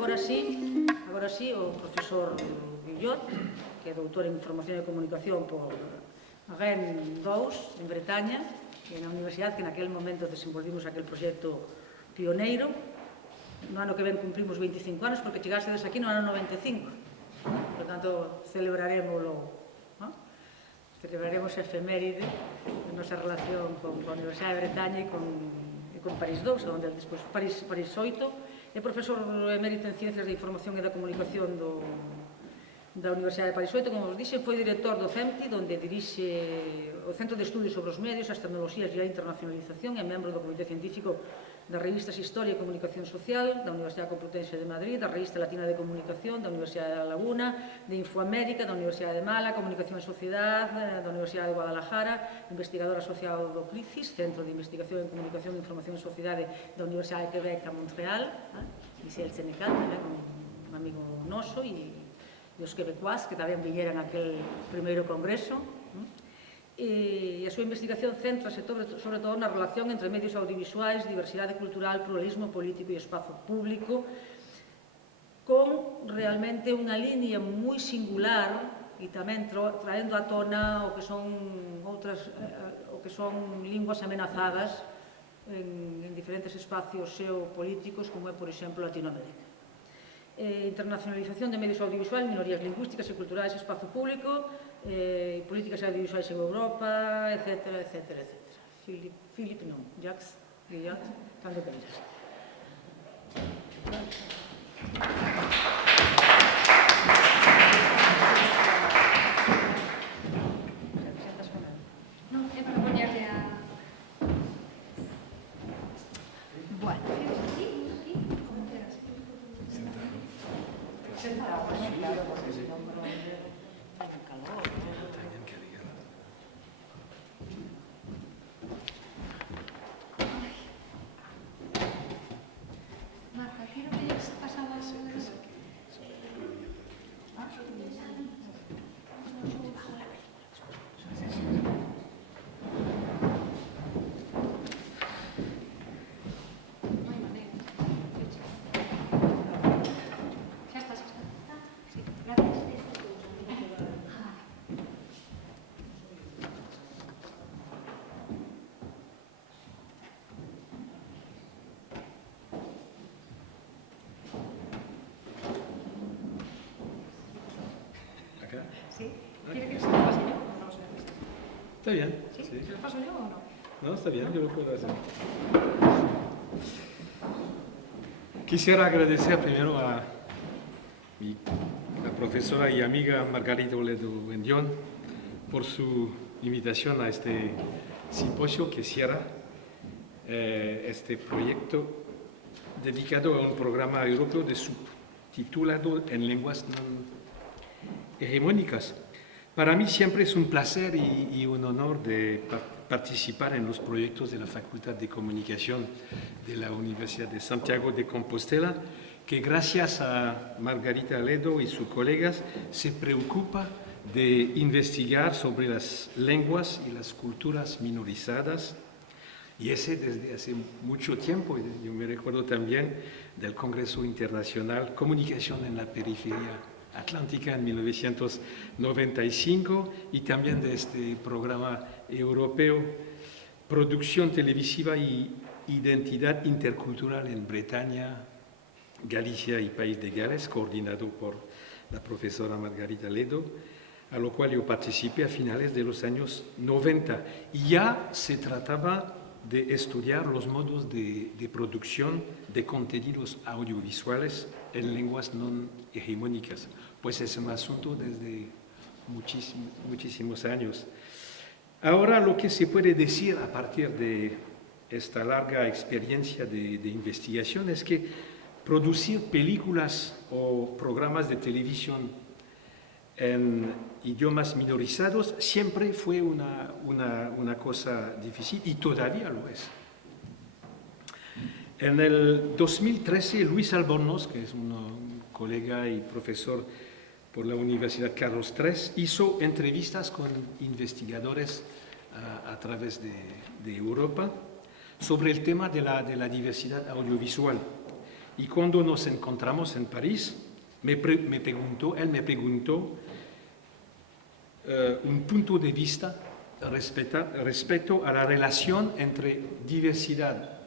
agora sí, o profesor Guillot, que é doutor en Información e Comunicación por Rennes 2, en Bretaña, e na Universidade que naquel momento desenvolvimos aquel proxecto pioneiro. No ano que ven cumprimos 25 anos, porque chegastedes aquí no ano 95. Por tanto, celebraremoslo. Celebraremos a efeméride de nosa relación con a Universidade de Bretaña e con París 2, onde despois París 8, é profesor emérito en Ciencias da Información e da Comunicación da Universidade de París 8, como vos dixe, foi director do CEMTI, onde dirixe o Centro de Estudios sobre os Medios, as Tecnologías e a Internacionalización, e membro do Comité Científico das revistas Historia e Comunicación Social, da Universidade Complutense de Madrid, da Revista Latina de Comunicación, da Universidade de La Laguna, de Infoamérica, da Universidade de Málaga, Comunicación e Sociedade, da Universidade de Guadalajara, investigador asociado do CLICIS, Centro de Investigación en Comunicación e Información e Sociedade da Universidade de Quebec a Montreal, Michel Senecal, un amigo noso, e os quebecuás que tamén viñeran aquel primeiro congreso. E a súa investigación céntrase sobre todo na relación entre medios audiovisuais, diversidade cultural, pluralismo político e espazo público, con realmente unha línea moi singular e tamén traendo á tona o que son linguas amenazadas en diferentes espacios xeopolíticos, como é, por exemplo, Latinoamérica. Internacionalización de medios audiovisuais, minorías lingüísticas e culturais, espazo público, políticas audiovisuais en Europa, etc. Philippe non, Jacques Guillot, cando queiras. Non, é para poñerle a... Bueno. Como queras. Marta, aquí no me has pasado algo de eso. ¿Sí? ¿Quiere que se lo pase yo o no se lo pase? Está bien. ¿Sí? Sí. ¿Se lo paso yo o no? No, está bien, yo lo puedo hacer. Quisiera agradecer primero a la profesora y amiga Margarita Oledo Bendión por su invitación a este simposio que cierra este proyecto dedicado a un programa europeo de subtitulado en lenguas no hegemónicas. Para mí siempre es un placer y un honor de participar en los proyectos de la Facultad de Comunicación de la Universidad de Santiago de Compostela, que gracias a Margarita Oledo y sus colegas se preocupa de investigar sobre las lenguas y las culturas minorizadas, y ese desde hace mucho tiempo. Yo me recuerdo también del Congreso Internacional Comunicación en la Periferia Atlántica en 1995, y también de este programa europeo Producción Televisiva y Identidad Intercultural en Bretaña, Galicia y País de Gales, coordinado por la profesora Margarita Oledo, a lo cual yo participé a finales de los años 90. Y ya se trataba de estudiar los modos de producción de contenidos audiovisuales en lenguas no hegemónicas, pues es un asunto desde muchísimos años. Ahora lo que se puede decir a partir de esta larga experiencia de investigación es que producir películas o programas de televisión en idiomas minorizados siempre fue una cosa difícil, y todavía lo es. En el 2013, Luis Albornoz, que es un colega y profesor por la Universidad Carlos III, hizo entrevistas con investigadores a través de Europa sobre el tema de la diversidad audiovisual. Y cuando nos encontramos en París, él me preguntó un punto de vista respecto a la relación entre diversidad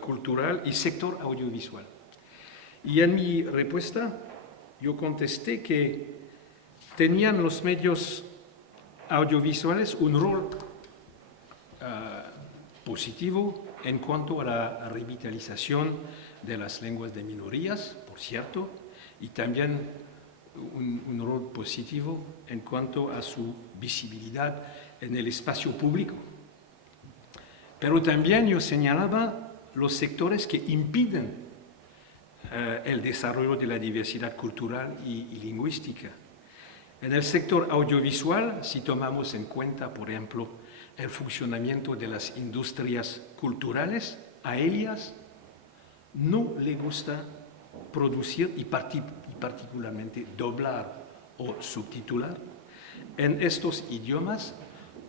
cultural y sector audiovisual. Y en mi respuesta yo contesté que tenían los medios audiovisuales un rol positivo en cuanto a la revitalización de las lenguas de minorías, por cierto, y también un rol positivo en cuanto a su visibilidad en el espacio público. Pero también yo señalaba los sectores que impiden el desarrollo de la diversidad cultural y lingüística. En el sector audiovisual, si tomamos en cuenta, por ejemplo, el funcionamiento de las industrias culturales, a ellas no les gusta producir y particularmente doblar o subtitular en estos idiomas,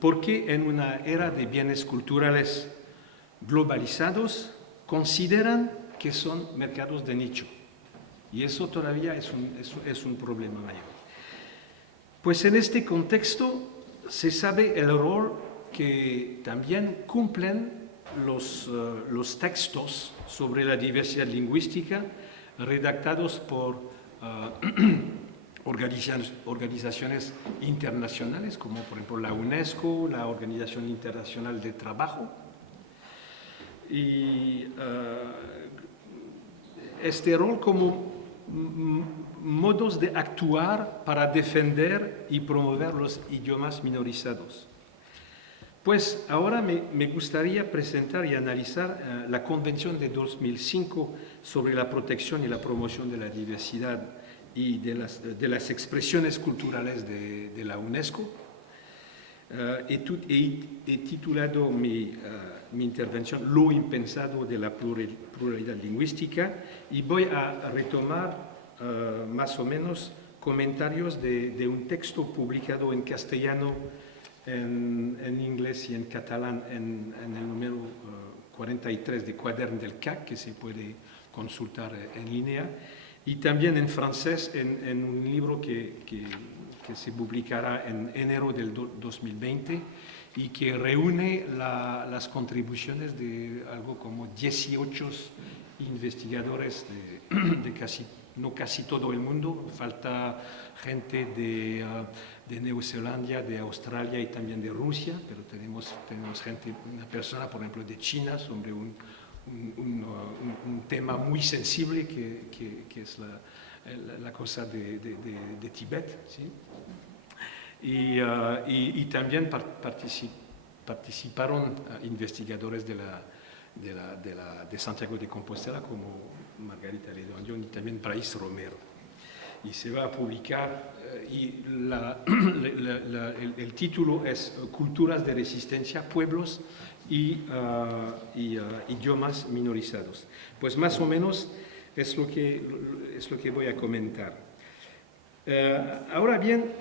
porque en una era de bienes culturales globalizados consideran que son mercados de nicho. Y eso todavía es un problema mayor. Pues en este contexto se sabe el rol que también cumplen los textos sobre la diversidad lingüística redactados por organizaciones internacionales como por ejemplo la UNESCO, la Organización Internacional del Trabajo. Y este rol como modos de actuar para defender y promover los idiomas minorizados. Pues ahora me gustaría presentar y analizar la Convención de 2005 sobre la protección y la promoción de la diversidad y de las expresiones culturales de la UNESCO. He titulado mi intervención Lo impensado de la pluralidad lingüística y voy a retomar más o menos comentarios de un texto publicado en castellano, en inglés y en catalán en el número 43 de Quadern del CAC, que se puede consultar en línea, y también en francés en un libro que se publicará en enero del 2020 y que reúne las contribuciones de algo como 18 investigadores de casi todo el mundo. Falta gente de Nueva Zelanda, de Australia y también de Rusia, pero tenemos gente, una persona, por ejemplo, de China sobre un tema muy sensible que es la cosa de Tíbet, ¿sí? Y también participaron investigadores de Santiago de Compostela como Margarita Ledoñón y también Bryce Romero. Y se va a publicar, y el título es Culturas de resistencia, pueblos y idiomas minorizados. Pues más o menos es lo que voy a comentar. Ahora bien,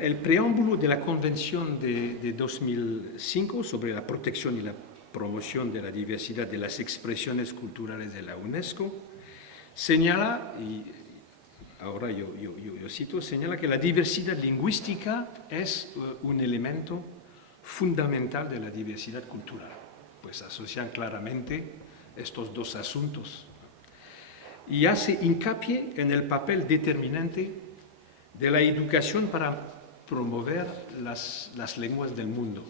el preámbulo de la Convención de 2005 sobre la protección y la promoción de la diversidad de las expresiones culturales de la UNESCO señala, y ahora yo cito, señala que la diversidad lingüística es un elemento fundamental de la diversidad cultural. Pues asocian claramente estos dos asuntos y hace hincapié en el papel determinante de la educación para promover las lenguas del mundo.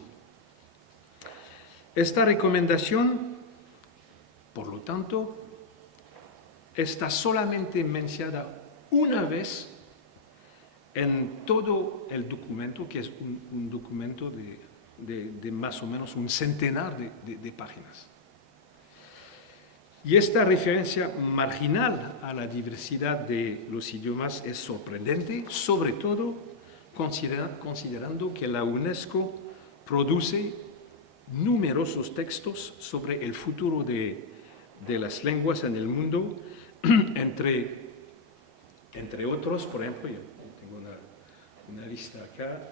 Esta recomendación, por lo tanto, está solamente mencionada una vez en todo el documento, que es un documento de más o menos un centenar de páginas. Y esta referencia marginal a la diversidad de los idiomas es sorprendente, sobre todo considerando que la UNESCO produce numerosos textos sobre el futuro de las lenguas en el mundo, entre otros, por ejemplo, yo tengo una lista acá,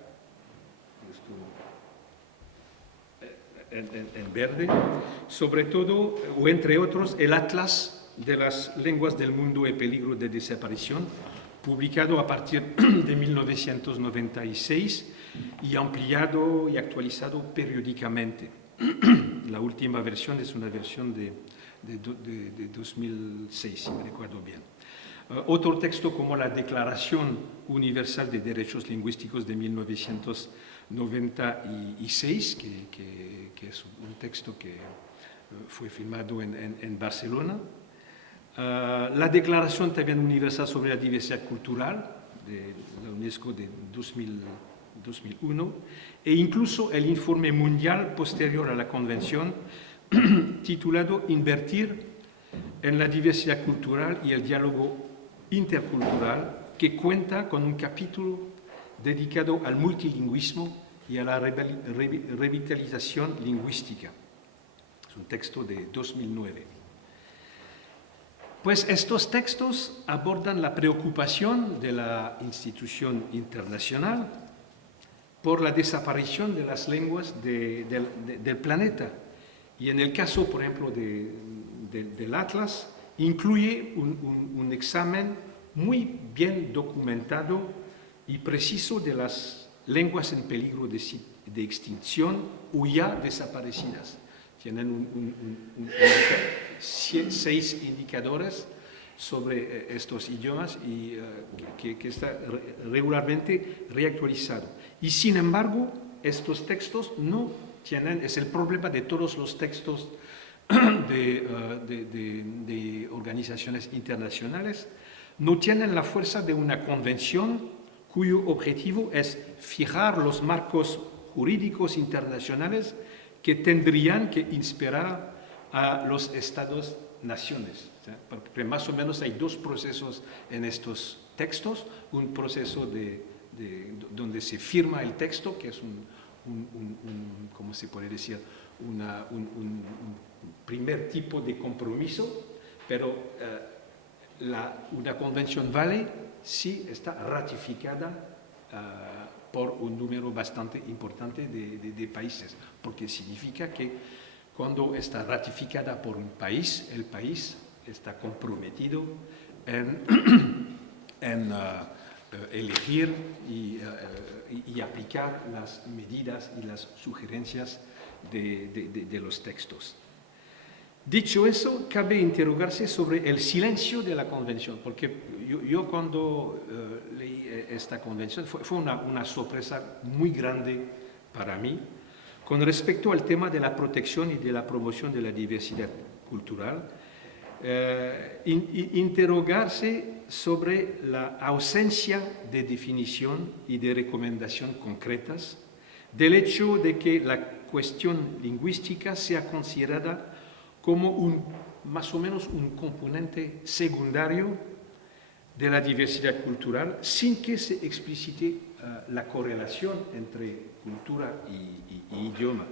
en verde, sobre todo, o entre otros, el Atlas de las lenguas del mundo en peligro de desaparición, publicado a partir de 1996 y ampliado y actualizado periódicamente. La última versión es una versión de 2006, si me recuerdo bien. Otro texto como la Declaración Universal de Derechos Lingüísticos de 1996, que es un texto que fue firmado en Barcelona. La Declaración también Universal sobre la Diversidad Cultural de la UNESCO de 2001 e incluso el informe mundial posterior a la Convención titulado Invertir en la diversidad cultural y el diálogo intercultural, que cuenta con un capítulo dedicado al multilingüismo y a la revitalización lingüística. Es un texto de 2009. Pues estos textos abordan la preocupación de la institución internacional por la desaparición de las lenguas del planeta. Y en el caso, por ejemplo, del Atlas, incluye un examen muy bien documentado y preciso de las lenguas en peligro de extinción o ya desaparecidas. Tienen 6 indicadores sobre estos idiomas y que está regularmente reactualizado. Y sin embargo, estos textos no tienen, es el problema de todos los textos de organizaciones internacionales, no tienen la fuerza de una convención cuyo objetivo es fijar los marcos jurídicos internacionales que tendrían que inspirar a los Estados-naciones. Porque más o menos hay 2 procesos en estos textos, un proceso donde se firma el texto, que es ¿cómo se puede decir? Un primer tipo de compromiso, pero una convención vale si está ratificada por un número bastante importante de países, porque significa que cuando está ratificada por un país, el país está comprometido en elegir y aplicar las medidas y las sugerencias de los textos. Dicho eso, cabe interrogarse sobre el silencio de la convención, porque yo cuando leí esta convención fue una sorpresa muy grande para mí con respecto al tema de la protección y de la promoción de la diversidad cultural. Interrogarse sobre la ausencia de definición y de recomendación concretas del hecho de que la cuestión lingüística sea considerada como más o menos un componente secundario de la diversidad cultural, sin que se explicite la correlación entre cultura y idioma,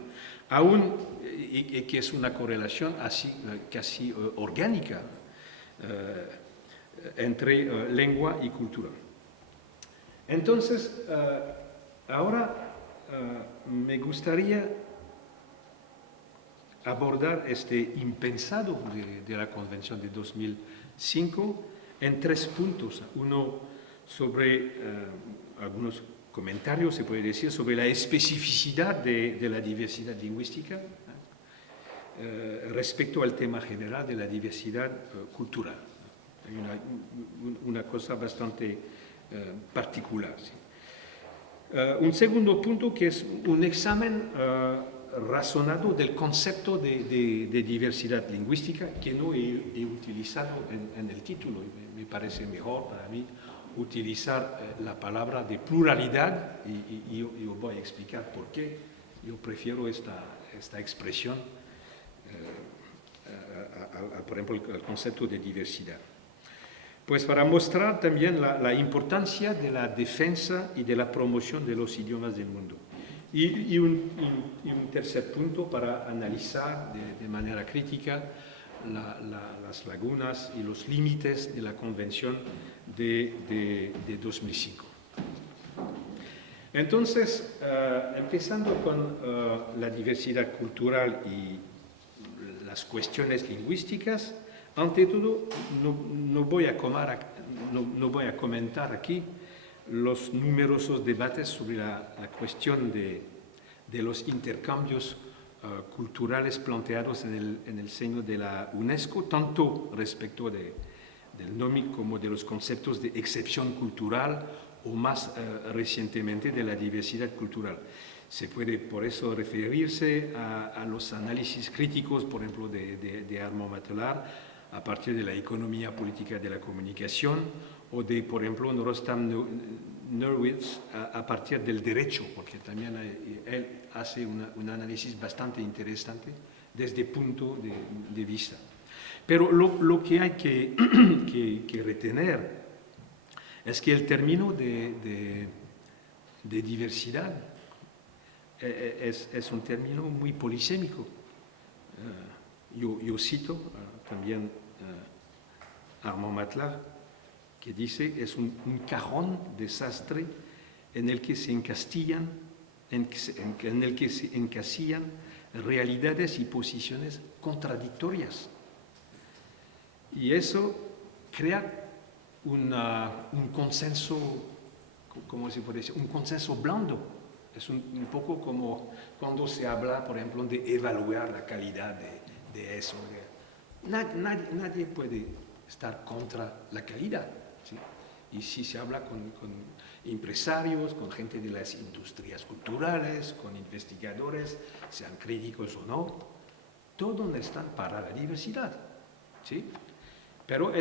y que es una correlación casi orgánica entre lengua y cultura. Entonces, ahora me gustaría abordar este impensado de la Convención de 2005 en 3 puntos. Uno sobre algunos comentarios, se puede decir, sobre la especificidad de la diversidad lingüística respecto al tema general de la diversidad cultural. Hay una cosa bastante particular. ¿Sí? Un segundo punto que es un examen razonado del concepto de diversidad lingüística que no he utilizado en el título. Me parece mejor para mí utilizar la palabra de pluralidad y yo voy a explicar por qué yo prefiero esta expresión, por ejemplo, el concepto de diversidad. Pues para mostrar también la importancia de la defensa y de la promoción de los idiomas del mundo. Y un tercer punto para analizar de manera crítica las lagunas y los límites de la Convención de 2005. Entonces, empezando con la diversidad cultural y las cuestiones lingüísticas, ante todo, no voy a comentar aquí los numerosos debates sobre la cuestión de los intercambios culturales planteados en el seno de la UNESCO, tanto respecto del NOMIC como de los conceptos de excepción cultural o más recientemente de la diversidad cultural. Se puede por eso referirse a los análisis críticos, por ejemplo, de Armand Matelar, a partir de la economía política de la comunicación, o de, por ejemplo, Rostam Nurwitz a partir del derecho, porque también él hace un análisis bastante interesante desde el punto de vista. Pero lo que hay que retener es que el término de diversidad es un término muy polisémico. Yo cito también Armand Matelar, que dice es un cajón desastre en el que se encasillan realidades y posiciones contradictorias. Y eso crea un consenso, ¿cómo se puede decir? Un consenso blando. Es un poco como cuando se habla, por ejemplo, de evaluar la calidad de eso. Nadie puede estar contra la calidad, ¿sí? Y si se habla con empresarios, con gente de las industrias culturales, con investigadores, sean críticos o no, todos están para la diversidad, ¿sí? Pero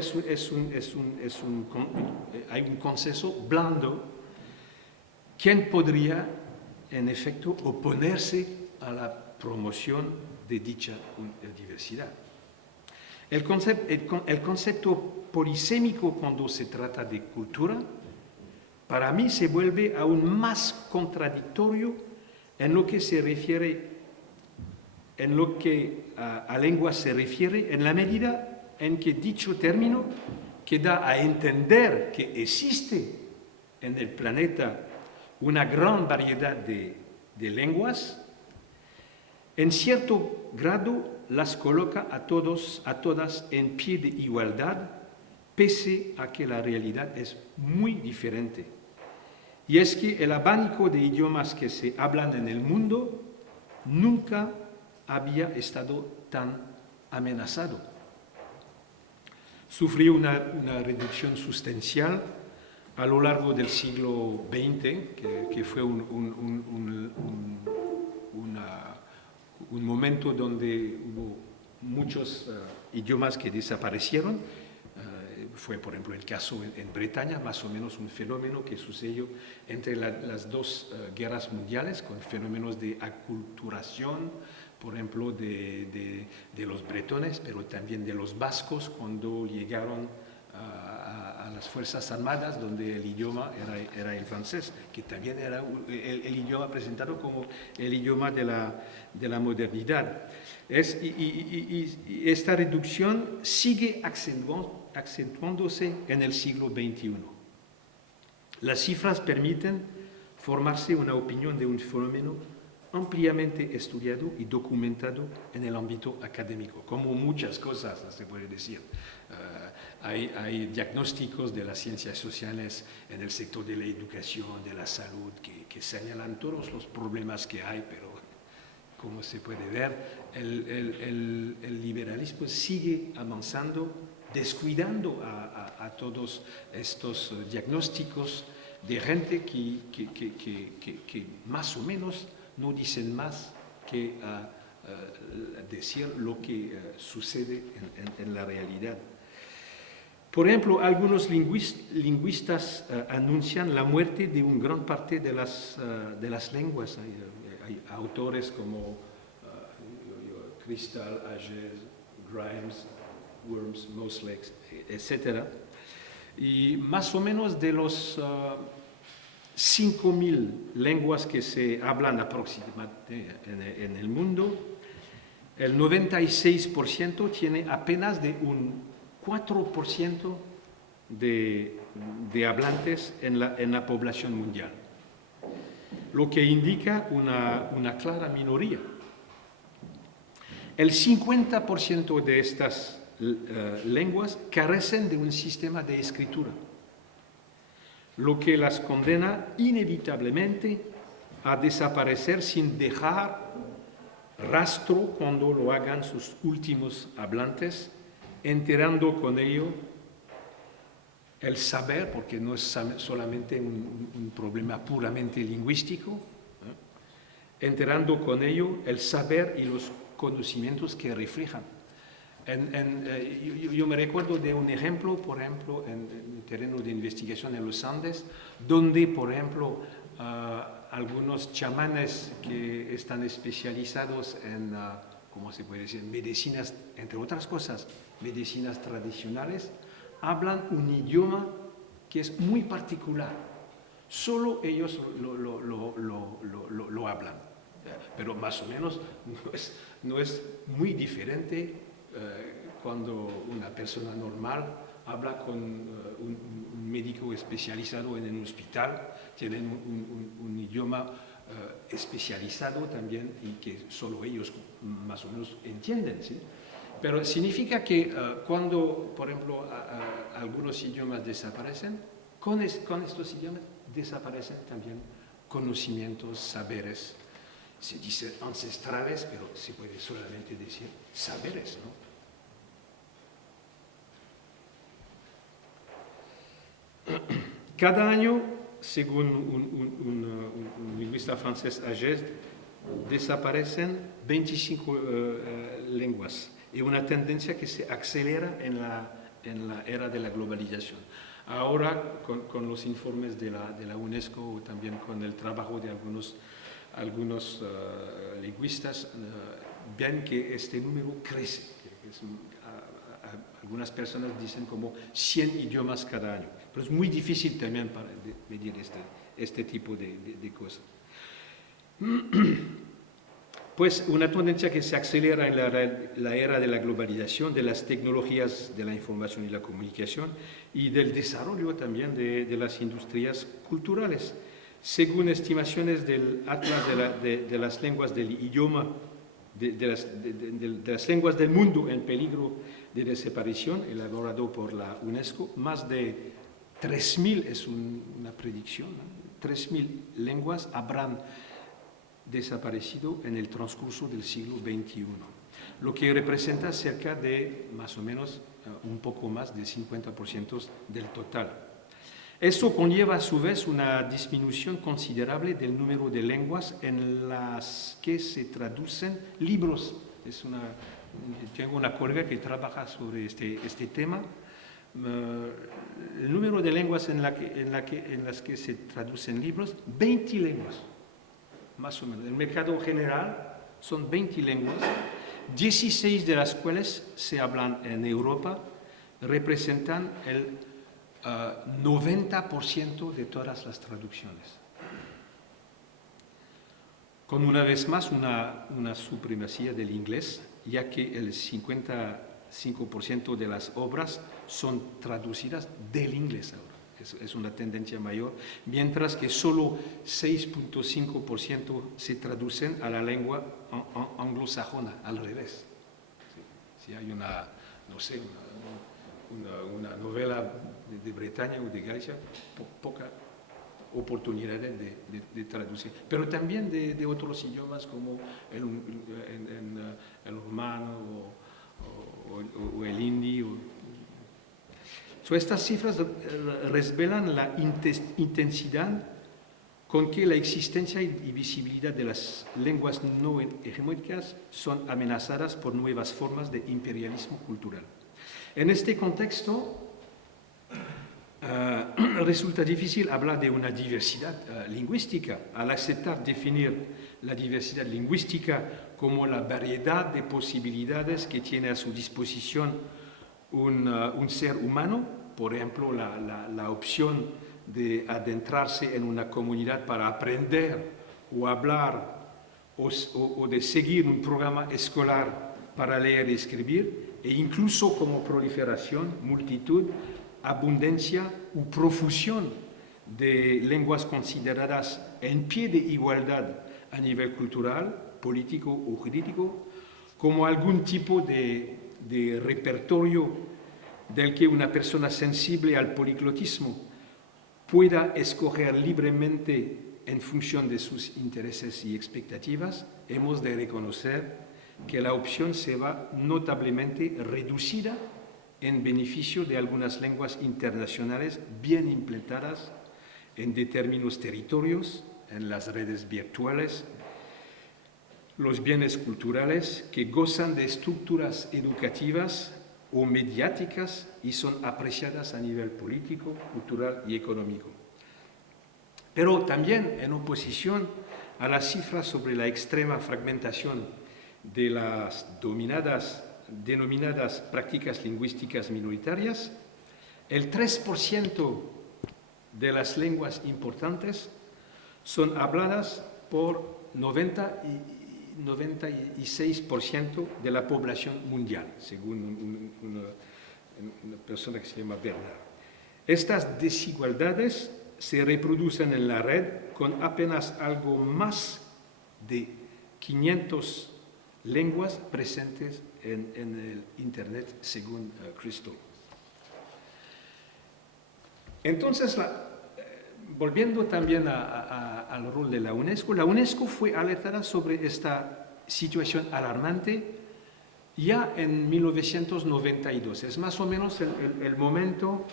hay un consenso blando. ¿Quién podría, en efecto, oponerse a la promoción de dicha diversidad? El concepto polisémico cuando se trata de cultura, para mí se vuelve aún más contradictorio en lo que se refiere, en lo que a lengua se refiere, en la medida en que dicho término que da a entender que existe en el planeta una gran variedad de lenguas, en cierto grado las coloca a todas en pie de igualdad, pese a que la realidad es muy diferente. Y es que el abanico de idiomas que se hablan en el mundo nunca había estado tan amenazado. Sufrió una reducción sustancial a lo largo del siglo XX, que fue un momento donde hubo muchos idiomas que desaparecieron. Fue, por ejemplo, el caso en Bretaña, más o menos un fenómeno que sucedió entre las dos guerras mundiales, con fenómenos de aculturación, por ejemplo, de los bretones, pero también de los vascos cuando llegaron a las Fuerzas Armadas, donde el idioma era el francés, que también era el idioma presentado como el idioma de la modernidad. Y esta reducción sigue acentuándose en el siglo XXI. Las cifras permiten formarse una opinión de un fenómeno ampliamente estudiado y documentado en el ámbito académico, como muchas cosas se puede decir. Hay diagnósticos de las ciencias sociales en el sector de la educación, de la salud, que señalan todos los problemas que hay, pero como se puede ver, el liberalismo sigue avanzando, descuidando a todos estos diagnósticos de gente que más o menos no dicen más que decir lo que sucede en la realidad. Por ejemplo, algunos lingüistas anuncian la muerte de una gran parte de las lenguas. Hay autores como Crystal, Ager, Grimes, Worms, Mosley, etc. Y más o menos de los 5.000 lenguas que se hablan aproximadamente en el mundo, el 96% tiene apenas de un 4% de hablantes en la población mundial, lo que indica una clara minoría. El 50% de estas lenguas carecen de un sistema de escritura, lo que las condena inevitablemente a desaparecer sin dejar rastro cuando lo hagan sus últimos hablantes, enterrando con ello el saber, porque no es solamente un problema puramente lingüístico, enterrando con ello el saber y los conocimientos que reflejan. Yo me recuerdo de un ejemplo, por ejemplo, en el terreno de investigación en los Andes, donde, por ejemplo, algunos chamanes que están especializados en, ¿cómo se puede decir?, medicinas, entre otras cosas, medicinas tradicionales, hablan un idioma que es muy particular. Solo ellos lo hablan, pero más o menos no es muy diferente cuando una persona normal habla con un médico especializado en un hospital, tienen un idioma especializado también y que solo ellos más o menos entienden, ¿sí? Pero significa que cuando, por ejemplo, algunos idiomas desaparecen, con estos idiomas desaparecen también conocimientos, saberes. Se dice ancestrales, pero se puede solamente decir saberes, ¿no? Cada año, según un lingüista francés, Agès, desaparecen 25 lenguas y una tendencia que se acelera en la era de la globalización. Ahora, con los informes de la UNESCO, también con el trabajo de algunos lingüistas, ven que este número crece. Algunas personas dicen como 100 idiomas cada año, pero es muy difícil también para medir este tipo de cosas. Pues una tendencia que se acelera en la era de la globalización, de las tecnologías de la información y la comunicación y del desarrollo también de las industrias culturales. Según estimaciones del Atlas de las lenguas del idioma, de las lenguas del mundo en peligro de desaparición, elaborado por la UNESCO, más de 3.000, es una predicción, ¿no? 3.000 lenguas habrán desaparecido en el transcurso del siglo XXI, lo que representa cerca de, más o menos, un poco más del 50% del total. Esto conlleva a su vez una disminución considerable del número de lenguas en las que se traducen libros. Tengo una colega que trabaja sobre este tema. El número de lenguas en las que se traducen libros, 20 lenguas. Más o menos. El mercado general son 20 lenguas, 16 de las cuales se hablan en Europa, representan el 90% de todas las traducciones. Con una vez más una supremacía del inglés, ya que el 55% de las obras son traducidas del inglés ahora. Es una tendencia mayor, mientras que solo 6.5% se traducen a la lengua anglosajona, al revés. Si hay una novela de Bretaña o de Galicia, poca oportunidad de traducir, pero también de otros idiomas como el rumano o el hindi. Estas cifras revelan la intensidad con que la existencia y visibilidad de las lenguas no hegemónicas son amenazadas por nuevas formas de imperialismo cultural. En este contexto, resulta difícil hablar de una diversidad lingüística al aceptar definir la diversidad lingüística como la variedad de posibilidades que tiene a su disposición un ser humano, por ejemplo, la opción de adentrarse en una comunidad para aprender o hablar o de seguir un programa escolar para leer y escribir, e incluso como proliferación, multitud, abundancia u profusión de lenguas consideradas en pie de igualdad a nivel cultural, político o jurídico, como algún tipo de de repertorio del que una persona sensible al poliglotismo pueda escoger libremente en función de sus intereses y expectativas, hemos de reconocer que la opción se va notablemente reducida en beneficio de algunas lenguas internacionales bien implantadas en determinados territorios, en las redes virtuales, los bienes culturales que gozan de estructuras educativas o mediáticas y son apreciadas a nivel político, cultural y económico. Pero también en oposición a las cifras sobre la extrema fragmentación de las denominadas prácticas lingüísticas minoritarias, el 3% de las lenguas importantes son habladas por 96% de la población mundial, según una persona que se llama Bernard. Estas desigualdades se reproducen en la red con apenas algo más de 500 lenguas presentes en el Internet, según Crystal. Entonces, volviendo también al rol de la UNESCO fue alertada sobre esta situación alarmante ya en 1992. Es más o menos el momento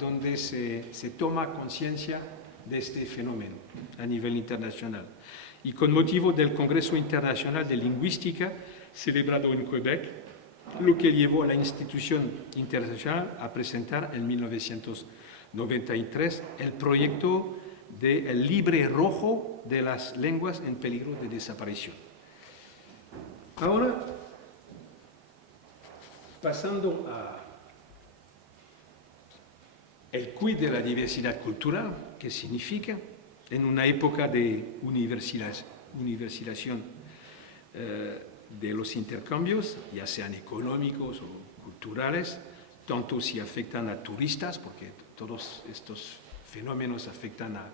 donde se toma conciencia de este fenómeno a nivel internacional. Y con motivo del Congreso Internacional de Lingüística, celebrado en Quebec, lo que llevó a la institución internacional a presentar en 1993 el proyecto del Libre Rojo de las lenguas en peligro de desaparición. Ahora, pasando el quid de la diversidad cultural, ¿qué significa? En una época de universalización de los intercambios, ya sean económicos o culturales, tanto si afectan a turistas, porque todos estos fenómenos afectan a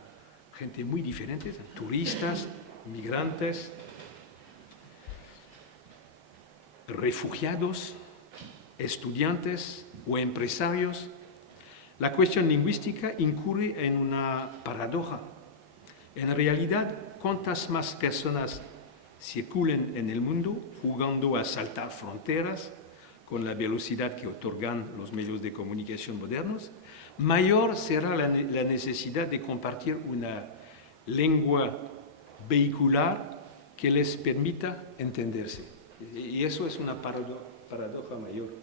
gente muy diferente, turistas, migrantes, refugiados, estudiantes o empresarios. La cuestión lingüística incurre en una paradoja. En realidad, cuantas más personas circulen en el mundo jugando a saltar fronteras con la velocidad que otorgan los medios de comunicación modernos, mayor será la necesidad de compartir una lengua vehicular que les permita entenderse. Y eso es una paradoja mayor.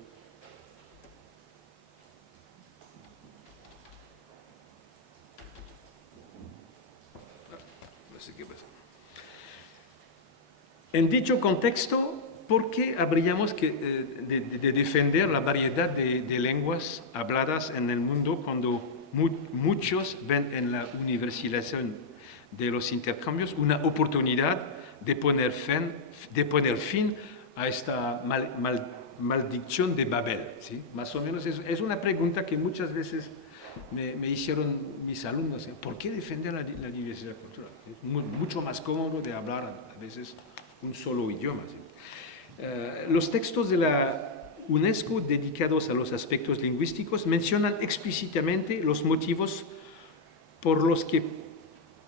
¿Qué pasa? En dicho contexto, ¿por qué habríamos de defender la variedad de lenguas habladas en el mundo cuando muchos ven en la universalización de los intercambios una oportunidad de poner fin a esta maldición de Babel? ¿Sí? Más o menos es una pregunta que muchas veces me hicieron mis alumnos. ¿Por qué defender la diversidad cultural? Es mucho más cómodo de hablar a veces un solo idioma. ¿Sí? Los textos de la UNESCO dedicados a los aspectos lingüísticos mencionan explícitamente los motivos por los que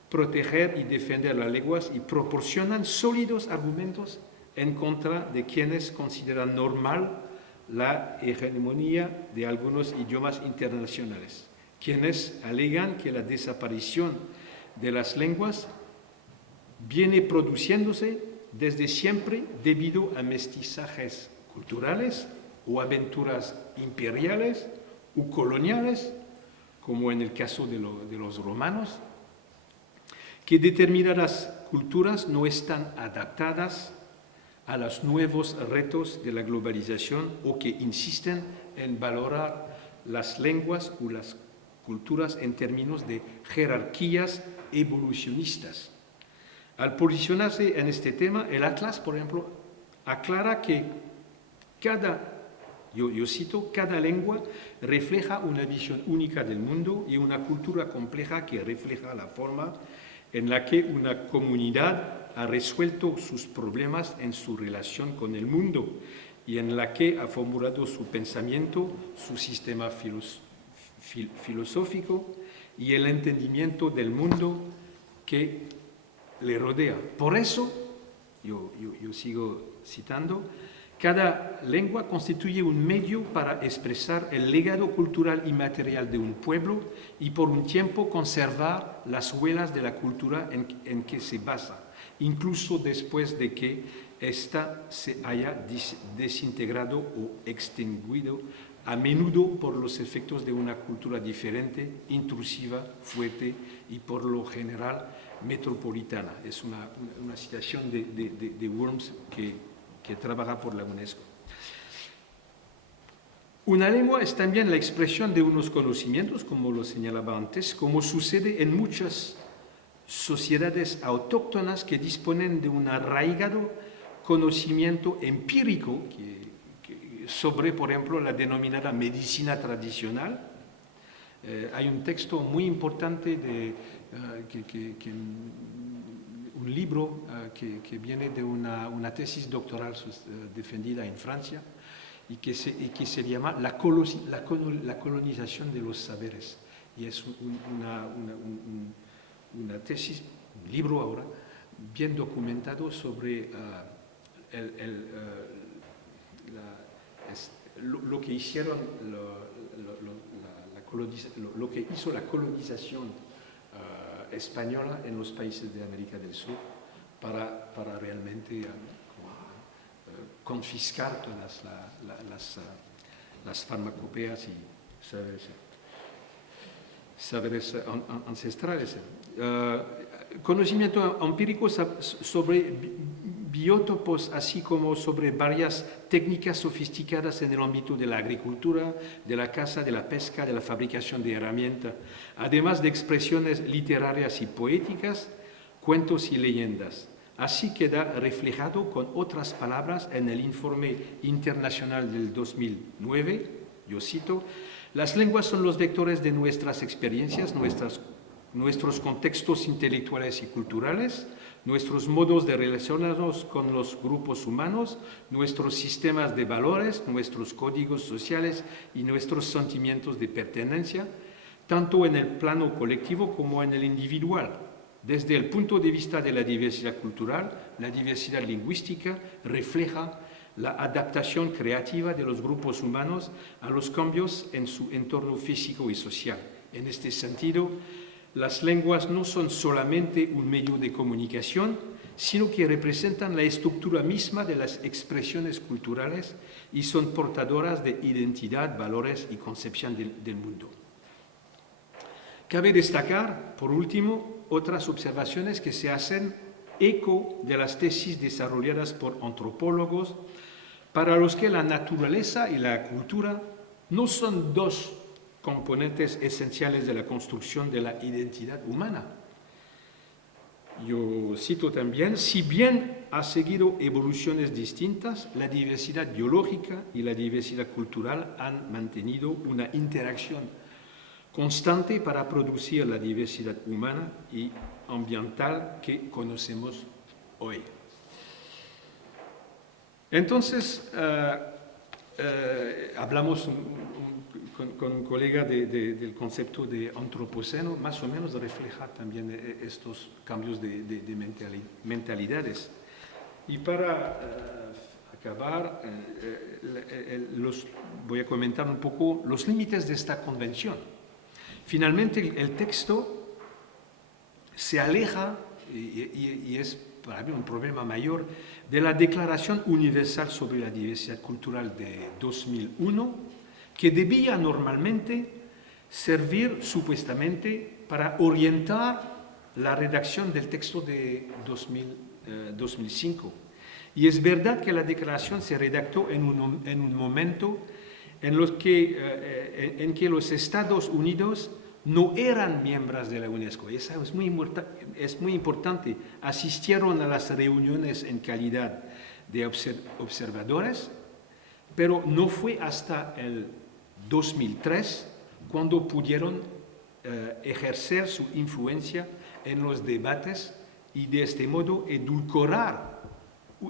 proteger y defender las lenguas y proporcionan sólidos argumentos en contra de quienes consideran normal la hegemonía de algunos idiomas internacionales, quienes alegan que la desaparición de las lenguas viene produciéndose desde siempre debido a mestizajes culturales o aventuras imperiales o coloniales, como en el caso de los romanos, que determinadas culturas no están adaptadas a los nuevos retos de la globalización o que insisten en valorar las lenguas o las culturas en términos de jerarquías evolucionistas. Al posicionarse en este tema, el Atlas, por ejemplo, aclara que yo cito, cada lengua refleja una visión única del mundo y una cultura compleja que refleja la forma en la que una comunidad ha resuelto sus problemas en su relación con el mundo y en la que ha formulado su pensamiento, su sistema filosófico y el entendimiento del mundo que le rodea. Por eso, yo sigo citando, cada lengua constituye un medio para expresar el legado cultural y material de un pueblo y por un tiempo conservar las huellas de la cultura en que se basa, incluso después de que ésta se haya desintegrado o extinguido, a menudo por los efectos de una cultura diferente, intrusiva, fuerte y por lo general metropolitana. Es una citación de Worms que trabaja por la UNESCO. Una lengua es también la expresión de unos conocimientos, como lo señalaba antes, como sucede en muchas sociedades autóctonas que disponen de un arraigado conocimiento empírico sobre, por ejemplo, la denominada medicina tradicional. Hay un texto muy importante un libro que viene de una tesis doctoral defendida en Francia y que se llama la colonización de los saberes. Y es una tesis, un libro ahora, bien documentado sobre lo que hicieron, lo que hizo la colonización española en los países de América del Sur para realmente confiscar todas las farmacopeas y saberes ancestrales. Conocimiento empírico sobre biótopos, así como sobre varias técnicas sofisticadas en el ámbito de la agricultura, de la caza, de la pesca, de la fabricación de herramientas, además de expresiones literarias y poéticas, cuentos y leyendas. Así queda reflejado con otras palabras en el informe internacional del 2009, yo cito, las lenguas son los vectores de nuestras experiencias, nuestros contextos intelectuales y culturales, nuestros modos de relacionarnos con los grupos humanos, nuestros sistemas de valores, nuestros códigos sociales y nuestros sentimientos de pertenencia, tanto en el plano colectivo como en el individual. Desde el punto de vista de la diversidad cultural, la diversidad lingüística refleja la adaptación creativa de los grupos humanos a los cambios en su entorno físico y social. En este sentido, las lenguas no son solamente un medio de comunicación, sino que representan la estructura misma de las expresiones culturales y son portadoras de identidad, valores y concepción del mundo. Cabe destacar, por último, otras observaciones que se hacen eco de las tesis desarrolladas por antropólogos, para los que la naturaleza y la cultura no son dos componentes esenciales de la construcción de la identidad humana. Yo cito también, si bien ha seguido evoluciones distintas, la diversidad biológica y la diversidad cultural han mantenido una interacción constante para producir la diversidad humana y ambiental que conocemos hoy. Entonces, hablamos con un colega del concepto de antropoceno, más o menos refleja también estos cambios de mentalidades. Y para acabar, voy a comentar un poco los límites de esta convención. Finalmente, el texto se aleja, y es para mí un problema mayor, de la Declaración Universal sobre la Diversidad Cultural de 2001, que debía normalmente servir supuestamente para orientar la redacción del texto de 2005. Y es verdad que la declaración se redactó en un momento en que los Estados Unidos no eran miembros de la UNESCO. Eso es muy importante. Asistieron a las reuniones en calidad de observadores, pero no fue hasta el 2003 cuando pudieron ejercer su influencia en los debates y de este modo edulcorar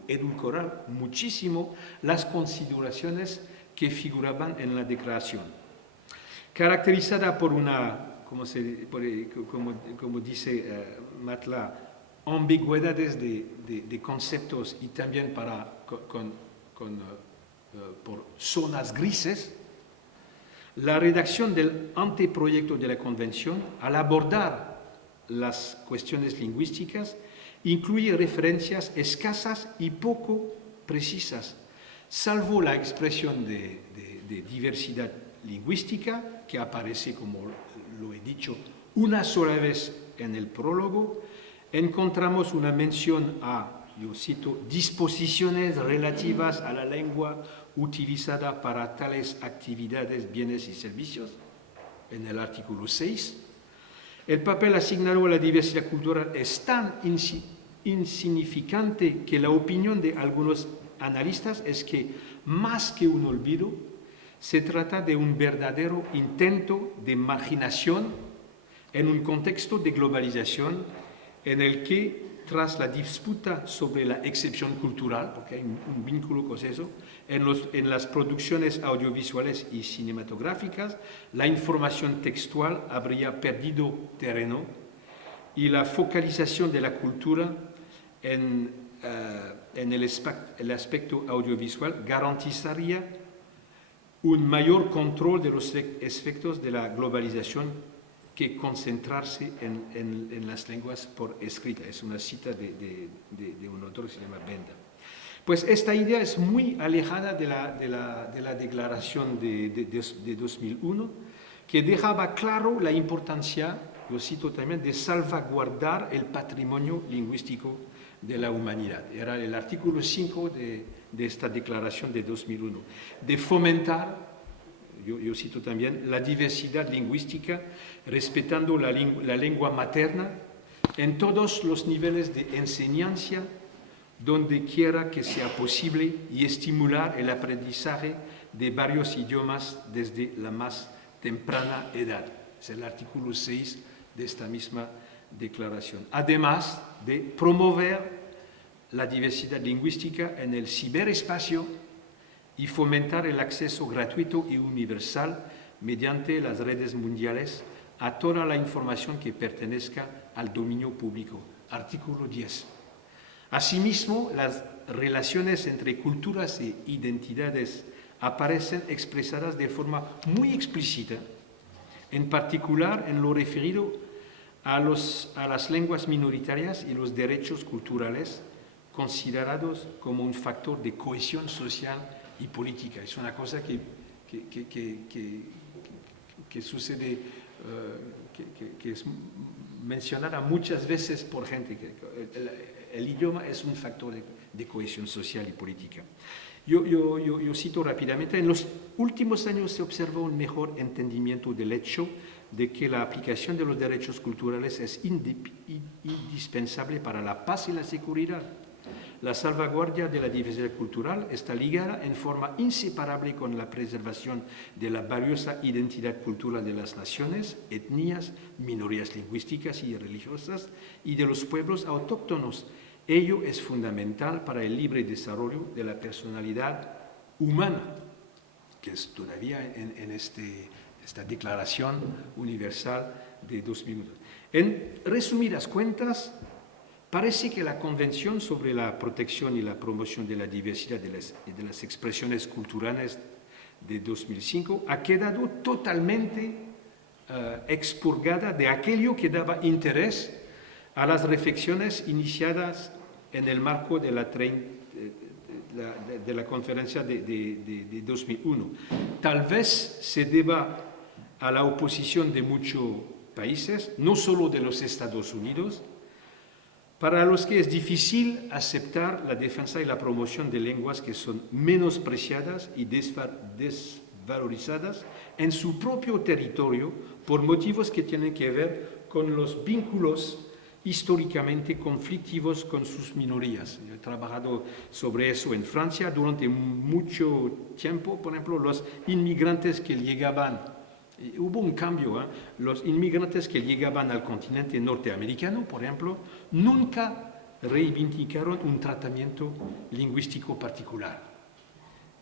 edulcorar muchísimo las consideraciones que figuraban en la declaración. Caracterizada por una, como dice Matla, ambigüedades de conceptos y también por zonas grises, la redacción del anteproyecto de la Convención, al abordar las cuestiones lingüísticas, incluye referencias escasas y poco precisas, salvo la expresión de diversidad lingüística, que aparece, como lo he dicho, una sola vez en el prólogo. Encontramos una mención a, yo cito, disposiciones relativas a la lengua utilizada para tales actividades, bienes y servicios, en el artículo 6. El papel asignado a la diversidad cultural es tan insignificante que la opinión de algunos analistas es que, más que un olvido, se trata de un verdadero intento de marginación en un contexto de globalización en el que, tras la disputa sobre la excepción cultural, porque hay un vínculo con eso, en las producciones audiovisuales y cinematográficas, la información textual habría perdido terreno y la focalización de la cultura en el aspecto audiovisual garantizaría un mayor control de los efectos de la globalización que concentrarse en las lenguas por escrita. Es una cita de un autor que se llama Benda. Pues esta idea es muy alejada de la declaración de 2001, que dejaba claro la importancia, yo cito también, de salvaguardar el patrimonio lingüístico de la humanidad. Era el artículo 5 de esta declaración de 2001, de fomentar, yo cito también, la diversidad lingüística, respetando la lengua materna en todos los niveles de enseñanza, donde quiera que sea posible, y estimular el aprendizaje de varios idiomas desde la más temprana edad. Es el artículo 6 de esta misma declaración. Además de promover la diversidad lingüística en el ciberespacio y fomentar el acceso gratuito y universal mediante las redes mundiales a toda la información que pertenezca al dominio público. Artículo 10. Asimismo, las relaciones entre culturas e identidades aparecen expresadas de forma muy explícita, en particular en lo referido a las lenguas minoritarias y los derechos culturales, considerados como un factor de cohesión social y política. Es una cosa que sucede, que es mencionada muchas veces por gente. El idioma es un factor de cohesión social y política. Yo cito rápidamente: en los últimos años se observó un mejor entendimiento del hecho de que la aplicación de los derechos culturales es indispensable para la paz y la seguridad. La salvaguardia de la diversidad cultural está ligada en forma inseparable con la preservación de la valiosa identidad cultural de las naciones, etnias, minorías lingüísticas y religiosas y de los pueblos autóctonos. Ello es fundamental para el libre desarrollo de la personalidad humana, que es todavía en esta Declaración Universal de 2001. En resumidas cuentas, parece que la Convención sobre la protección y la promoción de la diversidad de las expresiones culturales de 2005 ha quedado totalmente expurgada de aquello que daba interés a las reflexiones iniciadas en el marco de la conferencia de 2001. Tal vez se deba a la oposición de muchos países, no solo de los Estados Unidos, para los que es difícil aceptar la defensa y la promoción de lenguas que son menospreciadas y desvalorizadas en su propio territorio por motivos que tienen que ver con los vínculos históricamente conflictivos con sus minorías. Yo he trabajado sobre eso en Francia durante mucho tiempo. Por ejemplo, los inmigrantes que llegaban, hubo un cambio, los inmigrantes que llegaban al continente norteamericano, por ejemplo, nunca reivindicaron un tratamiento lingüístico particular.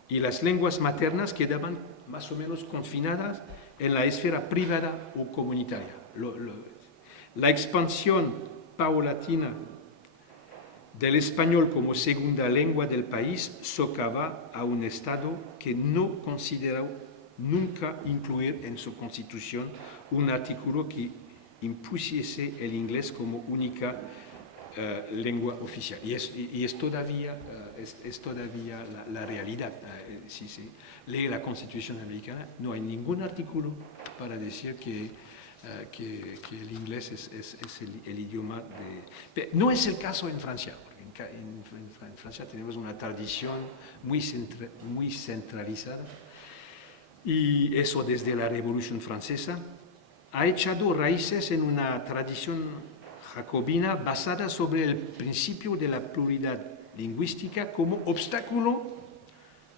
Y las lenguas maternas quedaban más o menos confinadas en la esfera privada o comunitaria. La expansión paulatina del español como segunda lengua del país socava a un Estado que no consideró nunca incluir en su constitución un artículo que impusiese el inglés como única lengua oficial. Y es todavía la realidad. Si se lee la Constitución americana, no hay ningún artículo para decir que el inglés es el idioma de... No es el caso en Francia, porque en Francia tenemos una tradición muy centralizada, y eso desde la Revolución Francesa ha echado raíces en una tradición jacobina basada sobre el principio de la pluralidad lingüística como obstáculo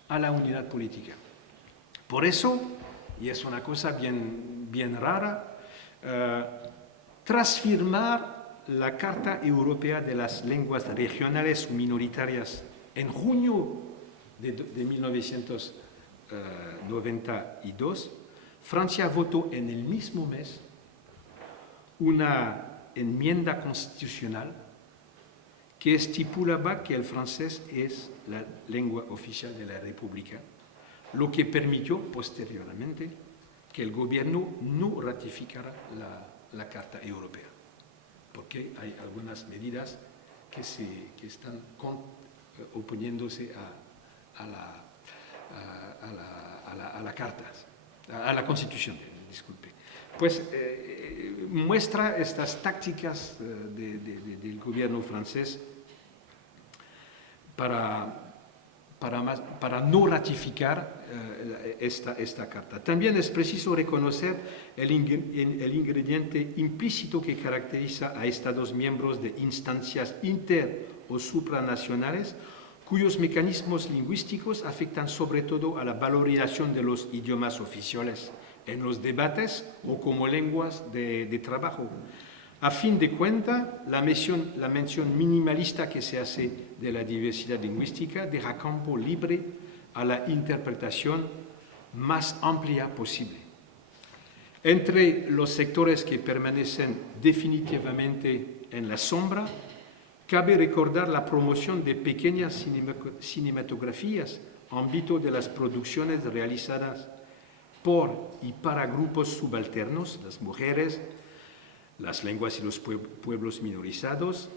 a la unidad política. Por eso, y es una cosa bien rara, tras firmar la Carta Europea de las Lenguas Regionales o Minoritarias en junio de 1992, Francia votó en el mismo mes una enmienda constitucional que estipulaba que el francés es la lengua oficial de la República, lo que permitió posteriormente que el gobierno no ratificara la Carta Europea, porque hay algunas medidas que están oponiéndose a la Carta, a la Constitución, disculpe. Pues muestra estas tácticas del gobierno francés para no ratificar esta carta. También es preciso reconocer el ingrediente implícito que caracteriza a Estados miembros de instancias inter- o supranacionales, cuyos mecanismos lingüísticos afectan sobre todo a la valorización de los idiomas oficiales en los debates o como lenguas de trabajo. A fin de cuentas, la mención minimalista que se hace de la diversidad lingüística deja campo libre a la interpretación más amplia posible. Entre los sectores que permanecen definitivamente en la sombra, cabe recordar la promoción de pequeñas cinematografías, ámbito de las producciones realizadas por y para grupos subalternos, las mujeres, las lenguas y los pueblos minorizados.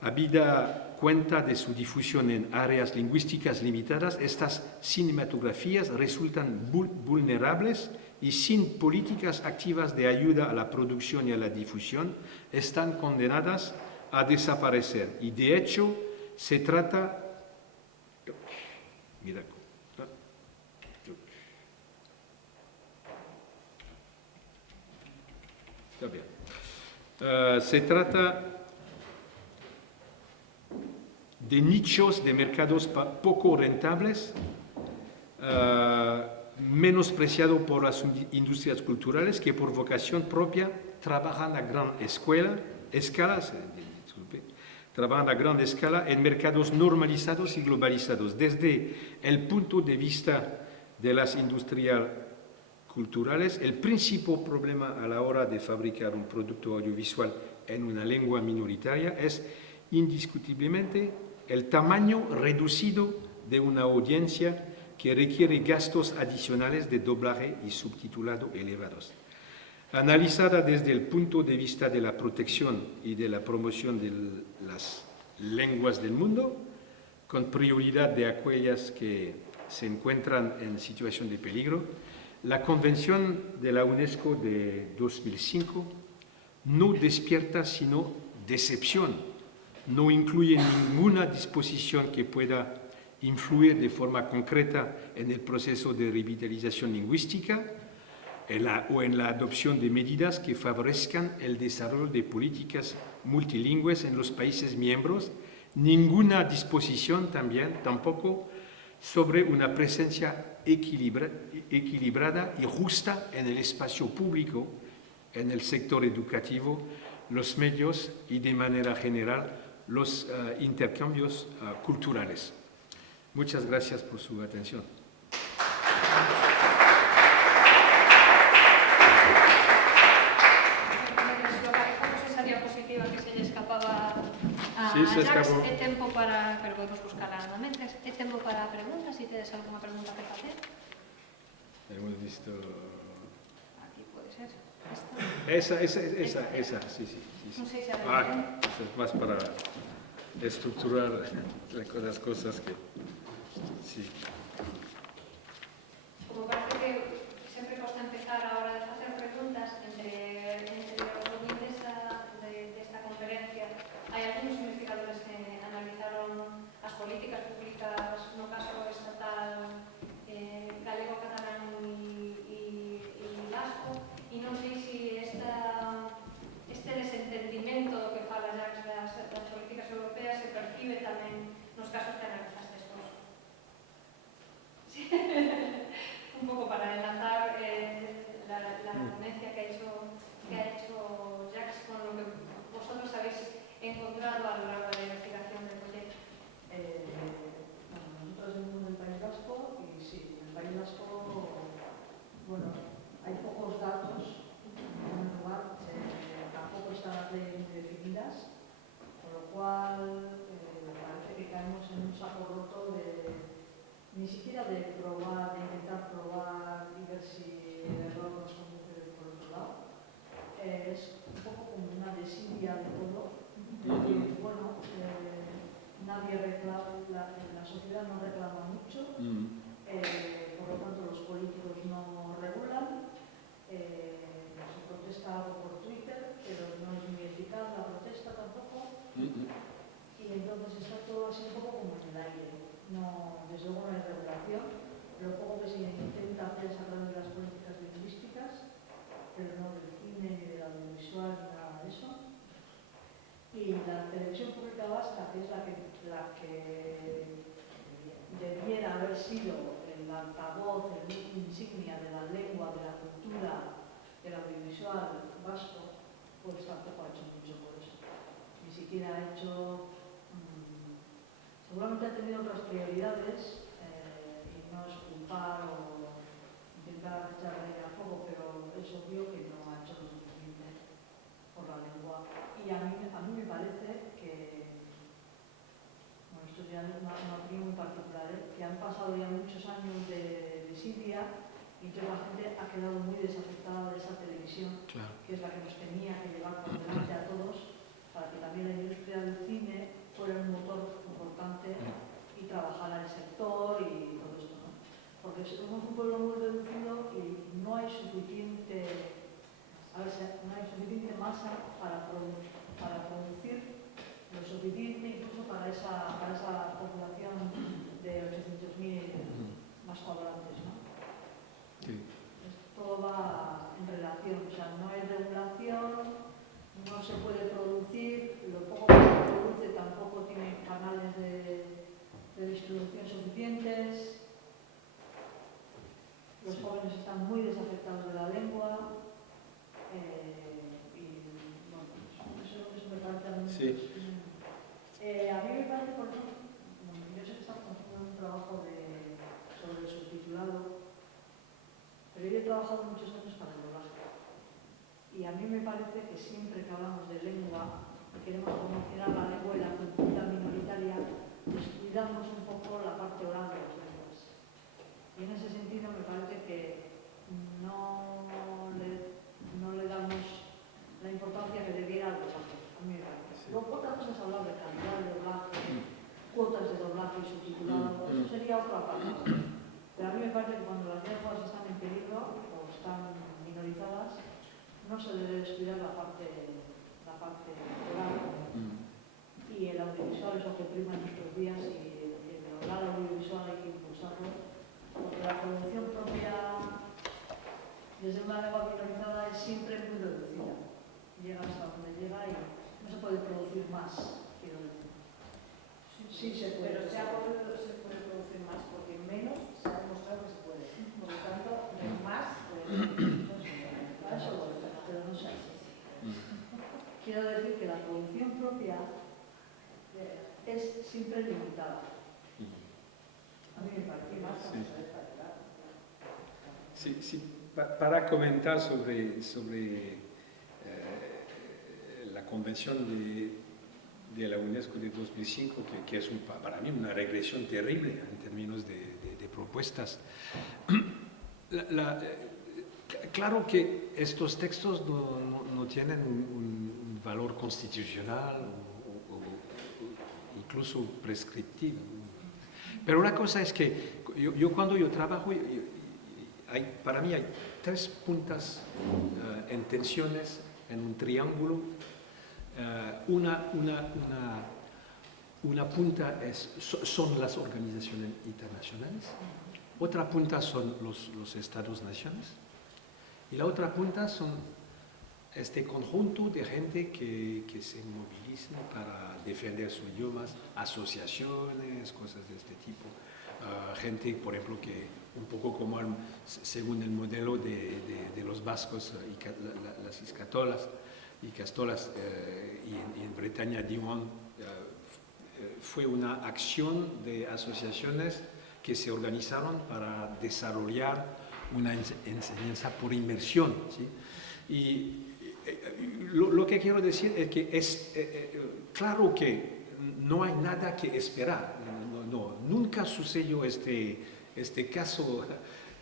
Habida cuenta de su difusión en áreas lingüísticas limitadas, estas cinematografías resultan vulnerables y sin políticas activas de ayuda a la producción y a la difusión, están condenadas a desaparecer. Y de hecho, se trata... Mira, se trata de nichos de mercados poco rentables, menospreciados por las industrias culturales que por vocación propia trabajan a gran escala en mercados normalizados y globalizados. Desde el punto de vista de las industrias culturales, el principal problema a la hora de fabricar un producto audiovisual en una lengua minoritaria es indiscutiblemente el tamaño reducido de una audiencia que requiere gastos adicionales de doblaje y subtitulado elevados. Analizada desde el punto de vista de la protección y de la promoción de las lenguas del mundo, con prioridad de aquellas que se encuentran en situación de peligro, la Convención de la UNESCO de 2005 no despierta sino decepción, no incluye ninguna disposición que pueda influir de forma concreta en el proceso de revitalización lingüística o en la adopción de medidas que favorezcan el desarrollo de políticas multilingües en los países miembros, ninguna disposición tampoco sobre una presencia equilibrada y justa en el espacio público, en el sector educativo, los medios y de manera general los intercambios culturales. Muchas gracias por su atención. Localizamos esa diapositiva que se lle escapaba a Sí, se Jacques. escapó. É tempo para, pero podemos buscarla normalmente. É tempo para preguntas, se tedes alguna pregunta que facer. Hemos visto... Aquí pode ser. Esa, sí. Non sei se a Eso es más para estructurar las cosas que... Sí. Como parece que sempre costa empezar a hora de facer preguntas entre os ouvintes desta conferencia, hai algúns investigadores que analizaron as políticas públicas no caso estatal galego, catalán e vasco, e non sei se este desentendimento do que fala Jacques das políticas europeas se percibe tamén nos casos que analizastes vos. Sí. Un pouco para enlazar la ponencia que ha hecho Jacques con lo que vosotros habéis encontrado a lo largo de la investigación del proyecto. Nosotros venimos del País Vasco y sí, en el País Vasco, bueno, hay pocos datos, en primer lugar, tampoco están las leyes muy definidas, con lo cual parece que caemos en un saco roto ni siquiera de probar, de intentar probar y ver si el error nos conduce por otro lado. Es un poco como una desidia de todo. Bueno, nadie reclama, la sociedad no reclama mucho, por lo tanto los políticos no regulan, se protesta algo por Twitter, pero no es muy eficaz la protesta tampoco, y entonces está todo así un poco como en el aire. No, desde luego no hay regulación, lo poco que se intenta hacer es a través de las políticas lingüísticas, pero no del cine ni del audiovisual ni nada de eso. Y la televisión pública vasca, que es la que debiera haber sido el altavoz, el buque insignia de la lengua, de la cultura, del audiovisual vasco, pues tampoco ha hecho mucho por eso. Ni siquiera ha hecho... seguramente ha tenido otras prioridades y no es culpar o intentar echarle a fuego, pero es obvio que no ha hecho lo suficiente por la lengua. Y a mí me parece que, bueno, esto ya es una opinión muy particular, que han pasado ya muchos años de desidia y entonces la gente ha quedado muy desafectada de esa televisión, Claro. que es la que nos tenía que llevar por delante a todos, para que también la industria del cine fuera un motor importante y trabajara el sector y todo esto, ¿no? Porque somos un pueblo muy reducido y no hay suficiente, no hay suficiente masa para producir lo suficiente incluso para esa población de 800.000 más cuadrantes, ¿no? Sí. Todo va en relación, o sea, no hay regulación, no se puede producir, lo poco que se produce tampoco tiene canales de distribución suficientes, los jóvenes están muy desafectados de la lengua y bueno, eso me parece a mí. Sí. A mí me parece, por ejemplo, yo sé que estamos haciendo un trabajo sobre el subtitulado, pero yo he trabajado muchos años para el doblaje. Y a mí me parece que siempre que hablamos de lengua y queremos promocionar la lengua y la cultura minoritaria, descuidamos un poco la parte oral de las lenguas. Y en ese sentido me parece que no le damos la importancia que debiera al doblaje. A mí me parece. Luego otra cosa es hablar de calidad de doblaje, cuotas de doblaje y subtitulado, eso sería otra parte. Pero a mí me parece que cuando las lenguas están en peligro o están minorizadas, no se debe descuidar la parte oral y el audiovisual es lo que prima en nuestros días y el oral audiovisual hay que impulsarlo porque la producción propia desde una lengua minorizada es siempre muy reducida, llega hasta donde llega y no se puede producir más, quiero decir. Sí se puede. Pero se puede producir más porque menos se ha demostrado que se puede. Por lo tanto, más A eso voy, pero no sé. Quiero decir que la producción propia es siempre limitada. A mí me parece más Sí. cuando se deja de dar. Sí, sí, para comentar sobre la convención de la UNESCO de 2005, que es para mí una regresión terrible en términos de propuestas. Claro que estos textos no tienen un valor constitucional o incluso prescriptivo. Pero la cosa es que cuando yo trabajo, para mí hay tres puntas en tensiones, en un triángulo. Una punta son las organizaciones internacionales, otra punta son los estados-naciones y la otra punta son este conjunto de gente que se moviliza para defender sus idiomas, asociaciones, cosas de este tipo. Gente, por ejemplo, que un poco como según el modelo de los vascos y las iscatolas y castolas y en Bretaña, Diwan, fue una acción de asociaciones que se organizaron para desarrollar una enseñanza por inmersión, ¿sí? Y lo que quiero decir es que es claro que no hay nada que esperar. Nunca sucedió este caso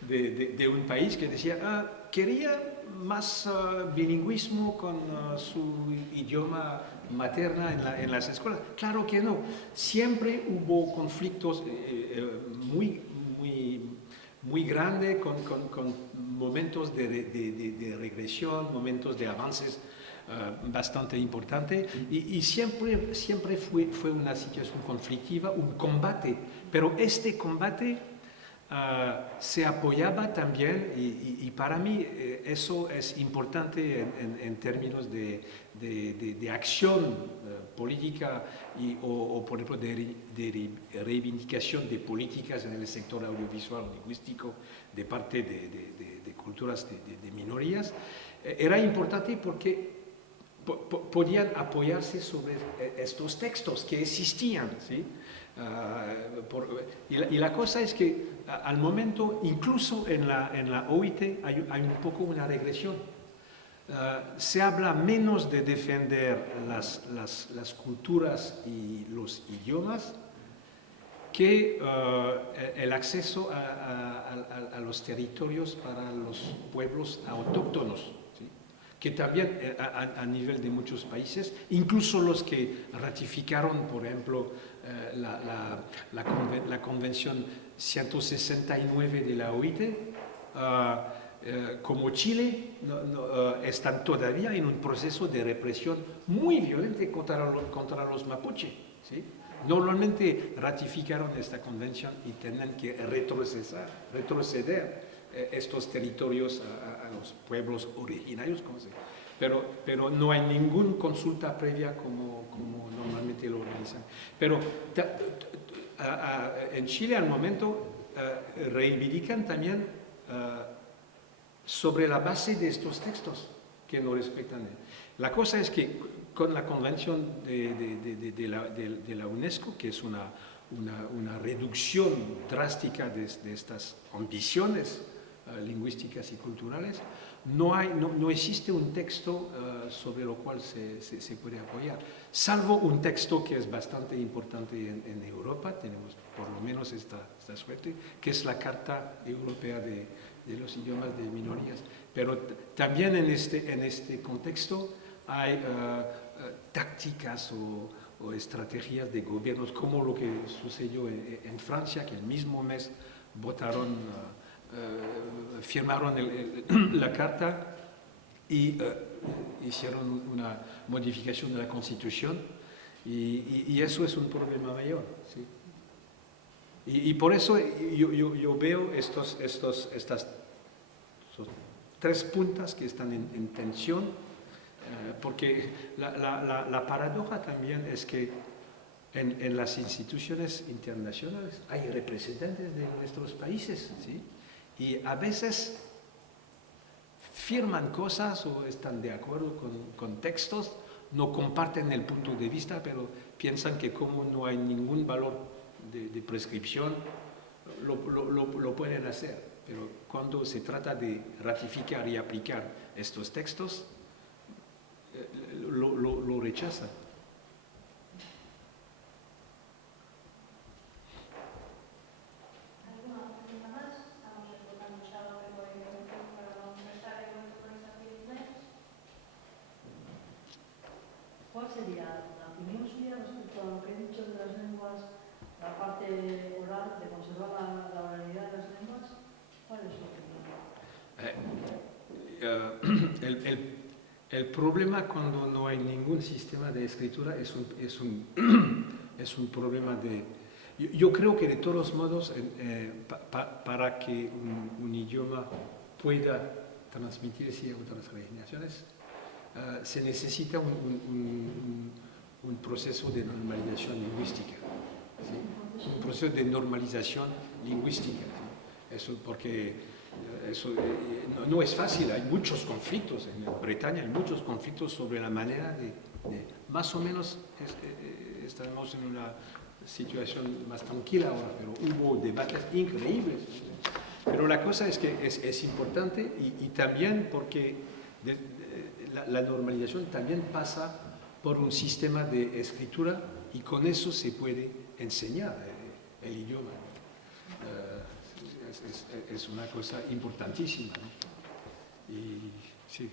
de un país que decía, quería más bilingüismo con su idioma materna en las escuelas. Claro que no. Siempre hubo conflictos muy grandes con momentos de regresión, momentos de avances bastante importante y siempre fue una situación conflictiva, un combate, pero este combate se apoyaba también y para mí eso es importante en términos de acción política o por ejemplo de reivindicación de políticas en el sector audiovisual lingüístico de parte de culturas de minorías. Era importante porque podían apoyarse sobre estos textos que existían, ¿sí? Y la cosa es que al momento, incluso en la OIT, hay un poco una regresión. Se habla menos de defender las culturas y los idiomas que el acceso a los territorios para los pueblos autóctonos, ¿sí? Que también a nivel de muchos países, incluso los que ratificaron, por ejemplo, la Convención 169 de la OIT, como Chile, están todavía en un proceso de represión muy violento contra los mapuche, ¿sí? Normalmente ratificaron esta convención y tienen que retroceder estos territorios a los pueblos originarios, pero no hay ninguna consulta previa como normalmente lo organizan. Pero en Chile al momento reivindican también sobre la base de estos textos que no respetan. La cosa es que con la convención de la UNESCO, que es una reducción drástica de estas ambiciones lingüísticas y culturales, no existe un texto sobre lo cual se puede apoyar, salvo un texto que es bastante importante en Europa, tenemos por lo menos esta suerte, que es la Carta Europea de los idiomas de minorías. Pero también en este contexto hay tácticas o estrategias de gobiernos, como lo que sucedió en Francia, que el mismo mes firmaron la carta y hicieron una modificación de la Constitución y eso es un problema mayor, ¿sí? Y por eso yo veo estas tres puntas que están en tensión, porque la paradoja también es que en las instituciones internacionales hay representantes de nuestros países, ¿sí? Y a veces firman cosas o están de acuerdo con textos no comparten el punto de vista, pero piensan que como no hay ningún valor de prescripción, lo pueden hacer. Pero cuando se trata de ratificar y aplicar estos textos, lo rechazan. ¿Alguna pregunta más? Estamos esgotando xa o tempo de intervención para non restar el momento con esas 10 meses. ¿Cuál sería la opinión suya respecto a lo que he dicho de las lenguas, la parte oral, de conservar la oralidad de las lenguas? ¿Cuál es su opinión? El problema cuando no hay ningún sistema de escritura es un problema de... Yo creo que de todos modos, para que un idioma pueda transmitirse a otras generaciones, se necesita un proceso de normalización lingüística. ¿Sí? Un proceso de normalización lingüística. ¿Sí? Eso porque no es fácil, hay muchos conflictos en Bretaña, hay muchos conflictos sobre la manera de más o menos estamos en una situación más tranquila ahora, pero hubo debates increíbles. Pero la cosa es que es importante y también porque la normalización también pasa por un sistema de escritura y con eso se puede enseñar el idioma. Es una cosa importantísima, ¿no? Y sí.